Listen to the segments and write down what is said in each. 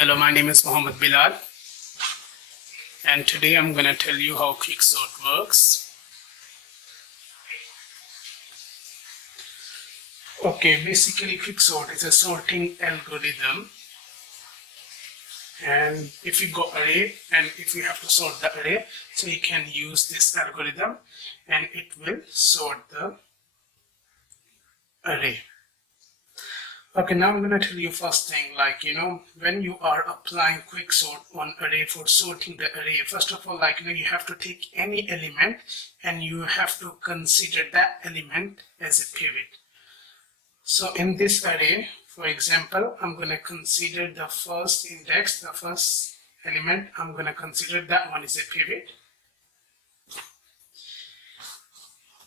Hello, my name is Mohammed Bilal, and today I'm going to tell you how quicksort works. Okay, basically quicksort is a sorting algorithm, and if you go array and if you have to sort the array, so you can use this algorithm and it will sort the array. Okay, now I'm going to tell you first thing, when you are applying quicksort on array for sorting the array, first of all, you have to take any element and you have to consider that element as a pivot. So in this array, for example, I'm going to consider the first index, the first element, I'm going to consider that one is a pivot.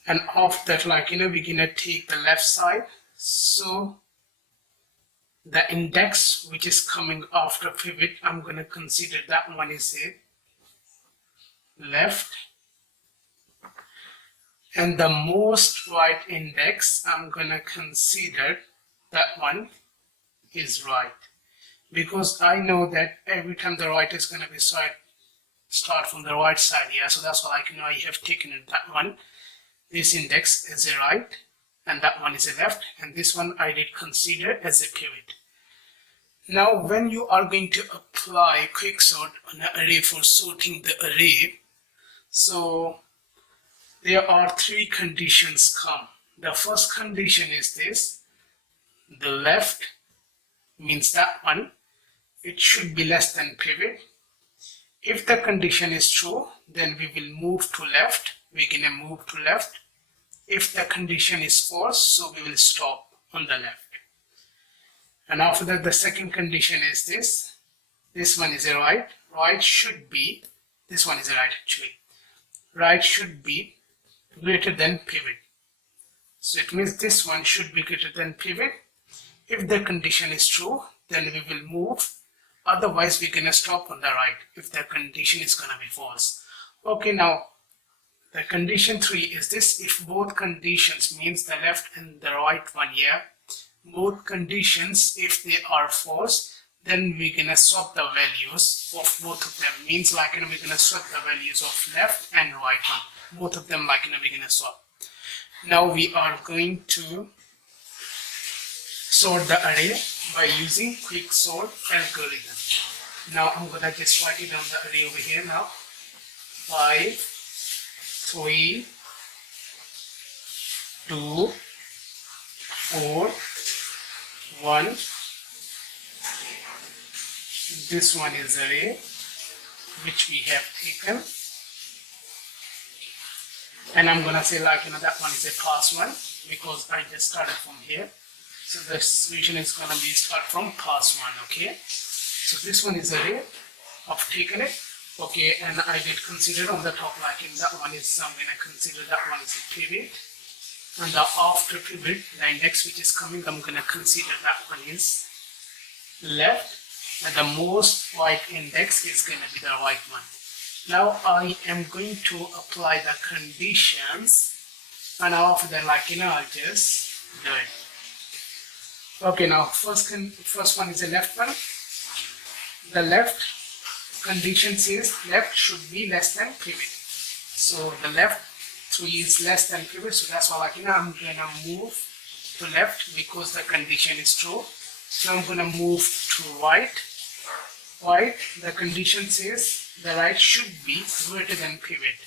And after that, we're going to take the left side. So the index which is coming after pivot, I'm going to consider that one is a left, and the most right index, I'm going to consider that one is right, because I know that every time the right is going to be start from the right side here, so that's why I have taken it that one, this index is a right and that one is a left, and this one I did consider as a pivot. Now when you are going to apply quicksort on an array for sorting the array, so there are three conditions come. The first condition is this: the left means that one, it should be less than pivot. If the condition is true, then we will move to left, we're gonna move to left. If the condition is false, so we will stop on the left. And after that, the second condition is this one is a right, right should be, this one is a right actually, right should be greater than pivot. So it means this one should be greater than pivot. If the condition is true, then we will move, otherwise we're gonna stop on the right if the condition is gonna be false. Okay, now the condition 3 is this: if both conditions, means the left and the right one here, both conditions, if they are false, then we're gonna swap the values of both of them, means we're gonna swap the values of left and right one, both of them we're gonna swap. Now we are going to sort the array by using quicksort algorithm. Now I'm gonna just write it on the array over here now. 5, 3, 2, 4, 1. This one is array which we have taken, and I'm gonna say that one is a pass one because I just started from here. So the solution is gonna be start from pass one. Okay, so this one is array, I've taken it. Okay, and I did consider on the top that one is, I'm gonna consider that one is a pivot. And the after pivot, the index which is coming, I'm gonna consider that one is left, and the most right index is gonna be the right one. Now I am going to apply the conditions, and after that, I'll just do it. Okay, now first one is the left one. The left condition says left should be less than pivot. So the left 3 is less than pivot, so that's why I'm gonna move to left because the condition is true. Now I'm gonna move to right. Right, the condition says the right should be greater than pivot.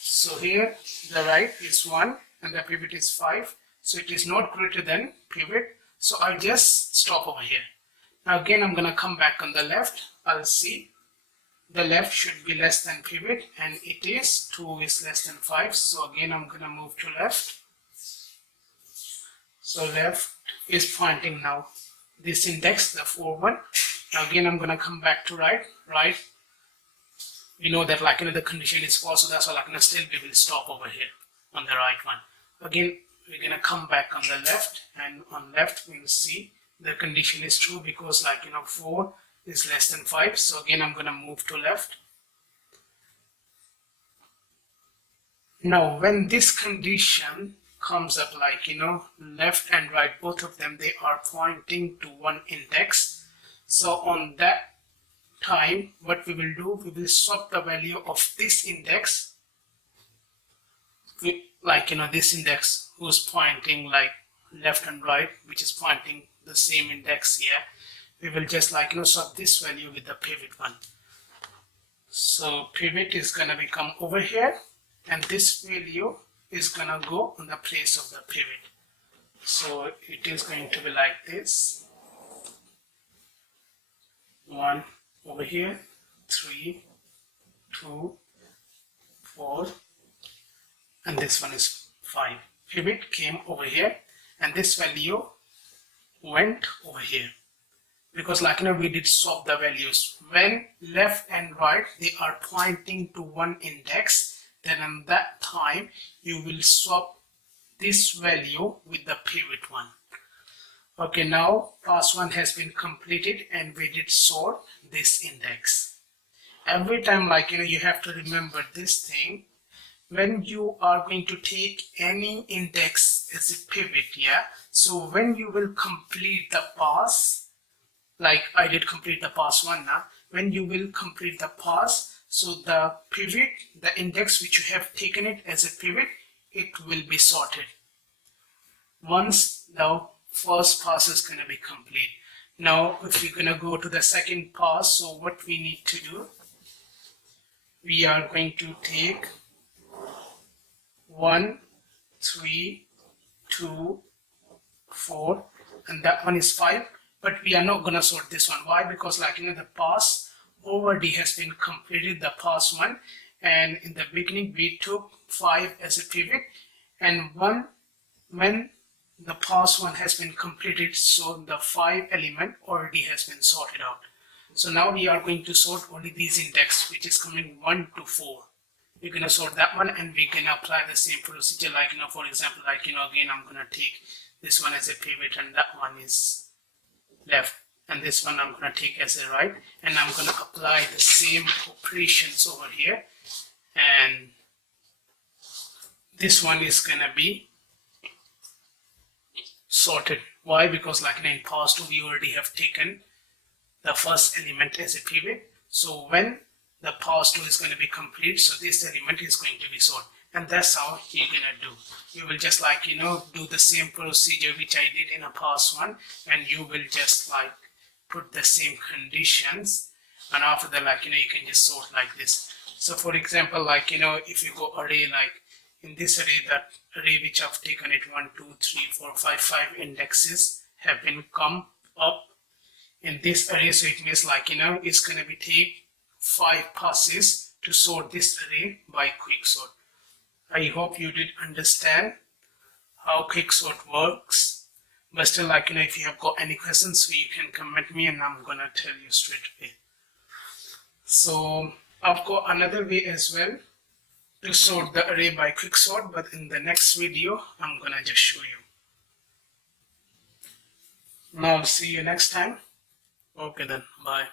So here the right is 1 and the pivot is 5, so it is not greater than pivot, so I'll just stop over here. Now again I'm gonna come back on the left. I'll see the left should be less than pivot, and it is 2 is less than 5, so again I'm gonna move to left. So left is pointing now this index, the 4 one. Now again I'm gonna come back to right. Right, we know that the condition is false, so that's why still we will stop over here on the right one. Again we're gonna come back on the left, and on left we'll see the condition is true because 4 is less than 5, so again I'm gonna move to left. Now when this condition comes up left and right, both of them, they are pointing to one index, So on that time, what we will do, we will swap the value of this index with, like, this index who's pointing like left and right, which is pointing the same index here. We will just swap this value with the pivot one. So pivot is gonna become over here, and this value is gonna go on the place of the pivot. So it is going to be like this: 1 over here, 3, 2, 4, and this one is 5. Pivot came over here, and this value went over here, because we did swap the values. When left and right they are pointing to one index, then in that time you will swap this value with the pivot one. Okay, now pass 1 has been completed and we did sort this index. Every time you have to remember this thing. When you are going to take any index as a pivot, yeah, so when you will complete the pass, like I did complete the pass 1 now, when you will complete the pass, so the pivot, the index which you have taken it as a pivot, it will be sorted once the first pass is going to be complete. Now if we're going to go to the second pass, so what we need to do, we are going to take 1, 3, 2, 4, and that one is 5, but we are not going to sort this one. Why? Because the pass already has been completed, the pass 1, and in the beginning we took 5 as a pivot, and when the pass 1 has been completed, so the 5 element already has been sorted out. So now we are going to sort only these index, which is coming 1 to 4. We're going to sort that one, and we can apply the same procedure, for example, again I'm going to take this one as a pivot, and that one is left, and this one I'm going to take as a right, and I'm going to apply the same operations over here, and this one is going to be sorted. Why? Because in pass 2 we already have taken the first element as a pivot, so when the pass 2 is going to be complete, so this element is going to be sorted, and that's how you're gonna do. You will just do the same procedure which I did in a pass 1, and you will just put the same conditions, and after that you can just sort like this. So for example, if you go array, in this array, that array which I've taken it 1, 2, 3, 4, 5, 5 indexes have been come up in this array, so it means it's gonna be take 5 passes to sort this array by quicksort. I hope you did understand how quicksort works, but still if you have got any questions, so you can comment me and I'm gonna tell you straight away. So I've got another way as well to sort the array by quicksort, but in the next video I'm gonna just show you. Now see you next time. Okay then, bye.